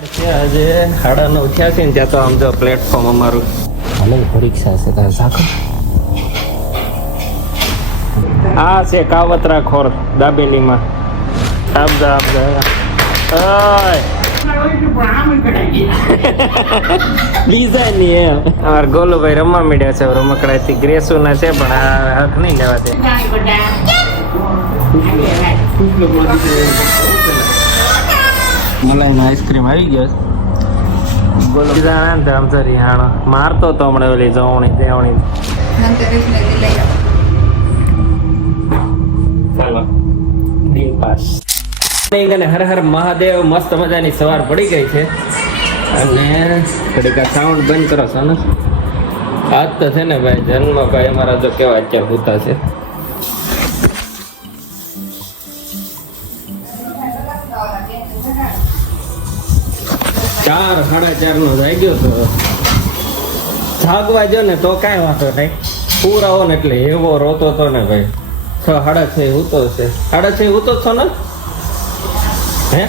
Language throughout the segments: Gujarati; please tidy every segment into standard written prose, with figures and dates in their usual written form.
આજે 9:30 થયા છે ને ત્યાં તો આમ જો પ્લેટફોર્મ અમારું હાલે પરીક્ષા છે તારે સાખો આ છે કાવતરા ખોર દાબેલીમાં આબજા ઓય બીજા ની એમ અમાર ગોલુભાઈ રમવા માંડ્યા છે રમકડાથી ગ્રેસુ ના છે પણ આ હક નહીં લેવા દે મલાઈનો આઈસ્ક્રીમ આવી ગયો ગોલુભાઈ આમ સરી હાણો મારતો તો હમણાં ઓલી જવણી તેવણી ચાલો ડીલ પાસ અને હર હર મહાદેવ મસ્ત મજાની સવાર પડી ગઈ છે અને ઘડીક સાઉન્ડ બંધ કરો સોનુ આજ તો છે ને ભાઈ જન્મભાઈ અમારા જો કેવા અત્યારે ભૂતા છે ચાર 4:30 નો જાગ્યો તો જાગવા જો ને તો કાંઈ વાંધો નહીં પૂરાવો ને એટલે એવો રોતો તો ને ભાઈ 6:30 હૂતો છે 6:30 હૂતો છો ને હે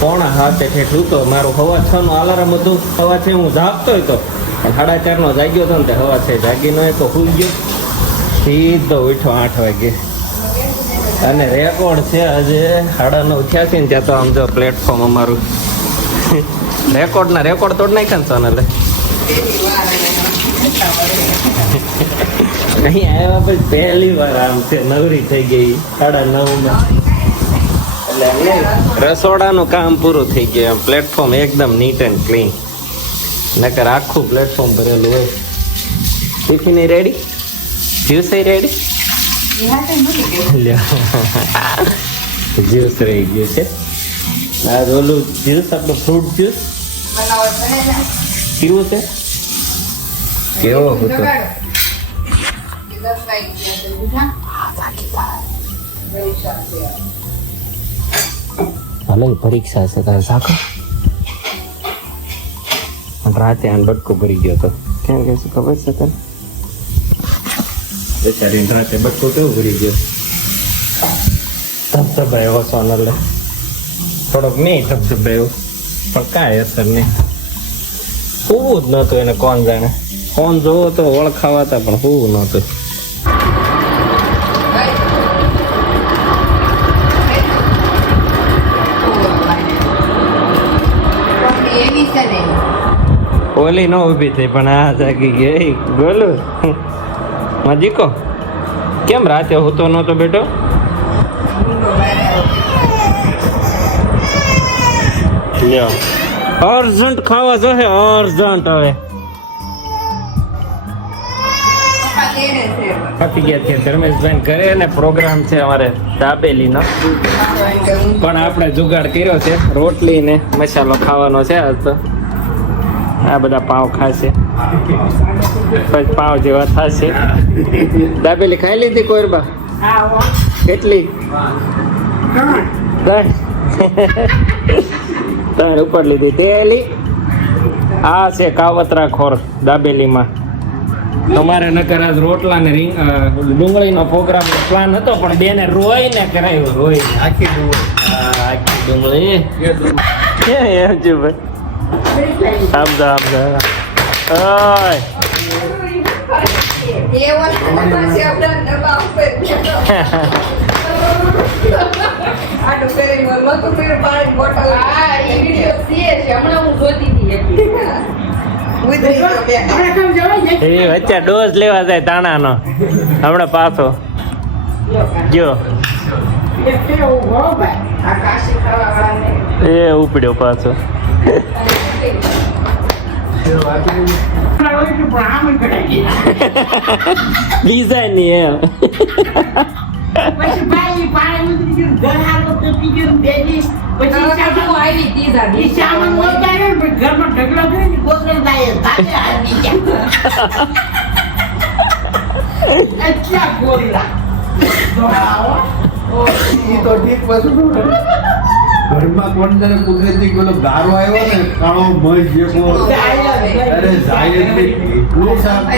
6:45 ઠેઠ હૂતો મારું 6:30 નું અલાર્મ હતું 6:30 હું જાગતો હતો પણ 4:30 નો જાગ્યો હતો ને તે 6:30 જાગી નો તો સુઈ ગયો સીધો ઉઠ્યો 8 વાગે અને રેકોર્ડ છે આજે 9:30 થયા છે ને ત્યાં તો આમ જો પ્લેટફોર્મ અમારું રેકોર્ડ તોડ નાખ્યા ને સોનલે અહીં આવ્યા પછી પહેલી વાર આમ છે નવરી થઈ ગઈ 9:30 એટલે રસોડાનું કામ પૂરું થઈ ગયું પ્લેટફોર્મ એકદમ નીટ એન્ડ ક્લીન નકર આખું પ્લેટફોર્મ ભરેલું હોય tiffin ready juice ready juice રહી ગયું છે આ ઓલું જ્યુસ આપણું ફ્રૂટ જ્યુસ કેવું છે કેવો હતો હાલે પરીક્ષા છે તારે સાખો રાતે આન બટકો ભરી ગયો હતો કેમ કે શું ખબર છે તને બેચારી રાતે બટકો કેવું ભરી ગયો ધબધબાયો સોનલે થોડોક નહીં ધબધબાયો પણ કાંઈ અસર નહીં હોવું જ નહોતું એને કોણ જાણે ફોન જોવો તો ઓળખાવાતા પણ હોવું નહોતું ઓલી ન ઊભી થઈ પણ આ જાગી ગઈ ગોલુ મજીકો કેમ રાતે હોતો નહોતો બેટો લ્યો અર્જન્ટ ખાવા જોઈએ અર્જન્ટ હવે પતી ગયા છે ધર્મેશભાઈ કરે ને પ્રોગ્રામ છે અમારે દાબેલીનો પણ આપણે જુગાડ કર્યો છે રોટલી ને મસાલો ખાવાનો છે આજ તો આ બધા પાવ ખાશે પછી પાવ જેવા થશે દાબેલી ખાઈ લીધી કોરબા કેટલી 3 ઉપર લીધી તેલી આ છે કાવતરા ખોર દાબેલીમાં તમારે નકર આજ રોટલા ને ડુંગળીનો પ્રોગ્રામ પ્લાન હતો પણ બેને રોઈને કરાવ્યો રોઈને આખી ડુંગળી એમ છે ભાઈ આમદા ઓય વચ્ચે ડોઝ લેવા જાય તાણાનો હમણાં પાછો ગયો એ ઉપડ્યો પાછો બીજા ની એમ ઘરમાં કોણ જાણે કુદરતી પેલો ગારો આવ્યો ને કાળો મજ જેવો અરે જાય એટલું સાફ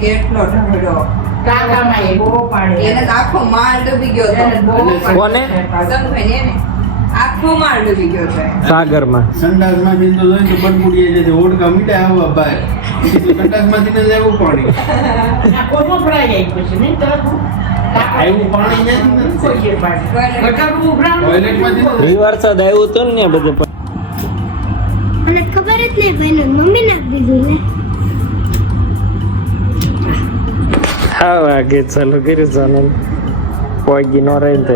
કેટલો ઢગલો કાકામાં એ બહુ પાણી એને આખો માલ ડૂબી ગયો હતો કોને સંભાઈ ને આખો માળ ડૂબી ગયો છે. સાગરમાં સંડાસમાં જઈને તો જોઈને તો બનબુડીએ જતી ઓડકા મીઠા આવવા બહાર સીધું સંડાસમાંથી ને જ આવ્યું પાણી આવ્યું પાણી નથી ટોયલેટમાંથી એ વરસાદ આવ્યું હતું ને બધું મને ખબર જ નહીં ભાઈ મમ્મી નાખી દીધું ને હા વાગે ચાલુ કર્યું ચાલો પહોંચી નો રહે તો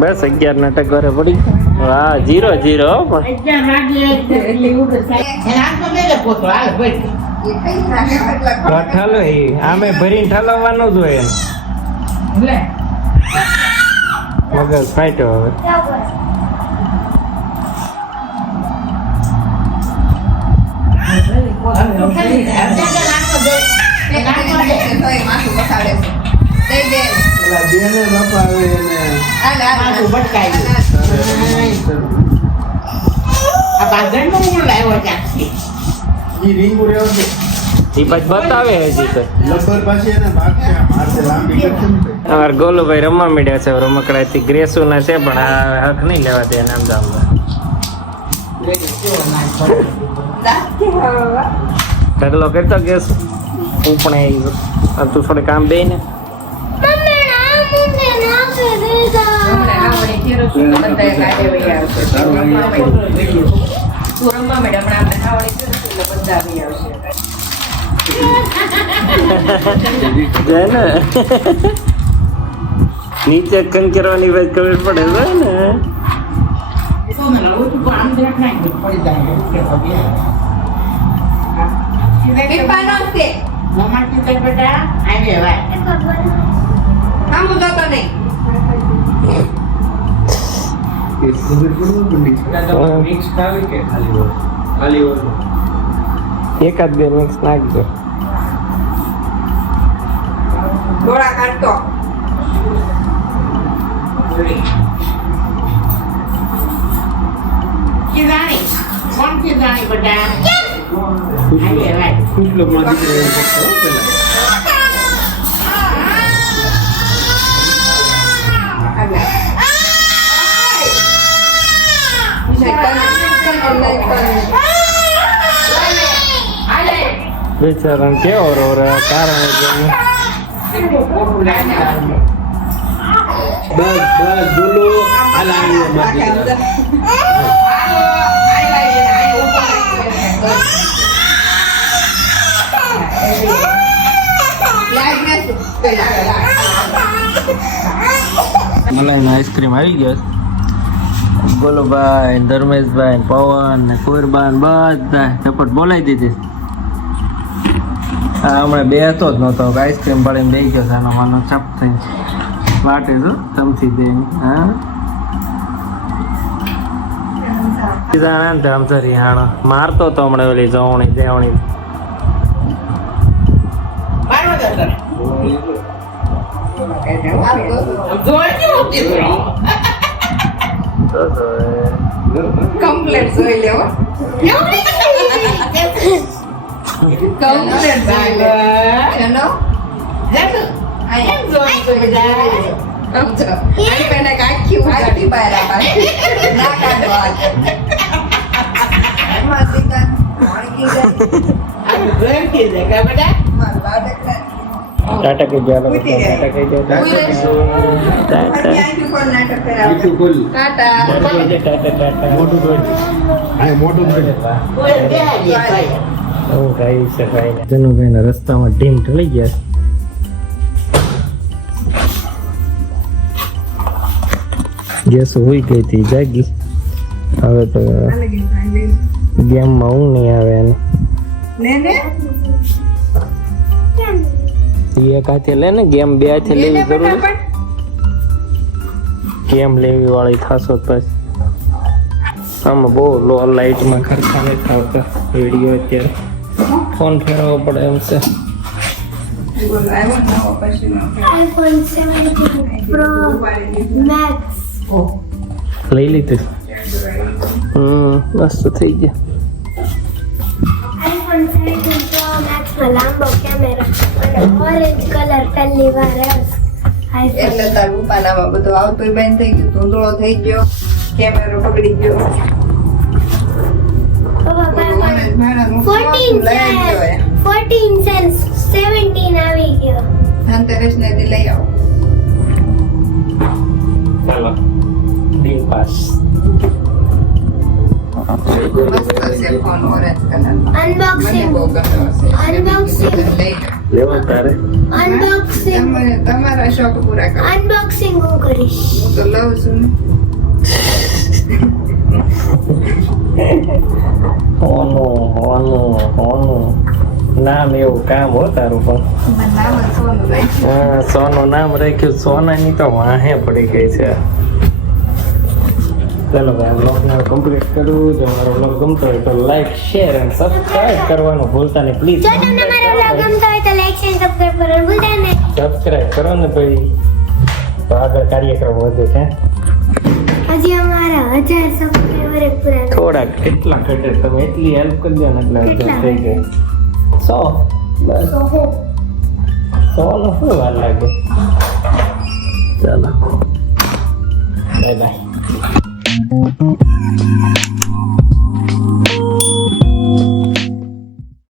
બસ 11 ના ટકોરે પડી વાહ 0-0 ઠાલો એ આમે ભરીને ઠાલવવાનું જ હોય મગજ ફાટ્યો હવે ઓલા બેને બાપા આવે એને ઈ રીંગુ રહ્યો છે એ પછી બતાવે હજી તો લબર પાછી એને ભાગશે આમ હાથે લાંબી કરશે ને તો. અમારા ગોલુભાઈ રમવા મીડ્યા છે રમકડાથી ગ્રેસુના છે પણ આ હક નહીં લેવા દે નામ દામમાં ઢગલો કરતો ગેસ હું પણ તું થોડે કામ બે ને મમ્મી ના મુંડે નાખી દીધા જાય ને નીચે કંકરવાની વાત ખબર પડે છે ને પીપાનો છે. આમ જોતો નહીં. એ ખબર પડવું પડે એકાદ બે મિક્સ નાખજો ગોળા કાઢતો. ફૂટલો માં દીકરો એમ કરતો હો પેલા બેચારા કેવો રો રે કારણ બસ બોલો હાલ આવી મારી મલાઈમાં આઈસ્ક્રીમ આવી ગયો ગોલુભાઈ ધર્મેશભાઈ પવન ને કુરબાન બધા ઝપટ બોલાવી દીધી હા હમણાં બે હતો જ નહોતો આઈસ્ક્રીમ પાડીને બે ગયો છે માનો ચપ થઈ વાટે છો ચમચી દે હા ધામસરી હાણો મારતો તો હમણાં ઓલી જવણી દેવણી કમ્પ્લેટ જોઈ લેવો. કમ્પ્લેટ જોઈ લે. ચલો. સમજો. આની પેલા કાઢી ઉગાડી બહાર આવા. ના કાઢવા. એમાં દીકરા પાણી કી જાય. મારું બાળક ટાટા કહી ગયા ટાટા કહી ગયા મીઠું ખોલ ટાટા મોટું ખોલ હા મોટું ખોલ હું કહી શકાય જનુભાઈ રસ્તામાં ટીમ ઠલી ગયા ગેસ હોઈ ગઈ હતી જાગી હવે તો ગેમમાં ઊંઘ નહીં આવે એને એક હાથે લે ને ગેમ બે હાથે લેવી જરૂરી ગેમ લેવી વાળી થાશો પછી આમાં બહુ લો લાઇટમાં ખર્ચા નથી આવતા વિડીયો અત્યારે ફોન ફેરવવો પડે એમ છે iPhone 17 Pro Max લઈ લીધું મસ્ત થઈ ગયા iPhone 17 Pro Max માં લાંબો કેમેરા અને ઓરેન્જ કલર પહેલી વાર એટલે તાર ઉપાનામાં બધું આવતું બંધ થઈ ગયું, ધૂંધળો થઈ ગયો, કેમેરો બગડી ગયો. ભાણાનું 14 લઈ ગયો છે એ. 14 છે 17 આવી ગયો. ધનતેરસને દી લઈ આવો. ચાલો ડીલ પાસ. મસ્ત છે ફોન ઓરેન્જ કલરનો. મને અનબોક્સિંગ બહુ ગમ્યો છે. Unboxing. લઈ જાઓ. લેવો તારે અનબોક્સિંગ તમારા શોખ પૂરા કરો. અનબોક્સિંગ હું કરીશ. હું તો લઉં છું ને. હોનું નામ એવું કામ હો તારું પણ. મારું નામ જ સોનું રાખ્યું. હા, સોનું નામ રાખ્યું. સોનાની તો વાહે પડી ગઈ છે. ચાલો ભાઈ બ્લોગને કમ્પ્લીટ કરું. જો મારો બ્લોગ ગમતો હોય તો લાઈક શેર અને સબસ્ક્રાઇબ કરવાનું ભૂલતા નહીં પ્લીઝ. જો તમને મારો vlog ગમતો હોય તો લાઈક શેર સબસ્ક્રાઇબ કરવાનું ભૂલતા નહીં. સબસ્ક્રાઇબ કરો ને ભાઈ તો આગળ કાર્યક્રમ વધે છે. હજી અમારા 1000 સબસ્ક્રાઇબર પૂરા થયા. થોડાક કેટલા ઘટે તમે એટલી હેલ્પ કરી દો ને એટલે કેટલા? થઈ ગઈ 100 બસ તો હું 100 નો શું વાર લાગે.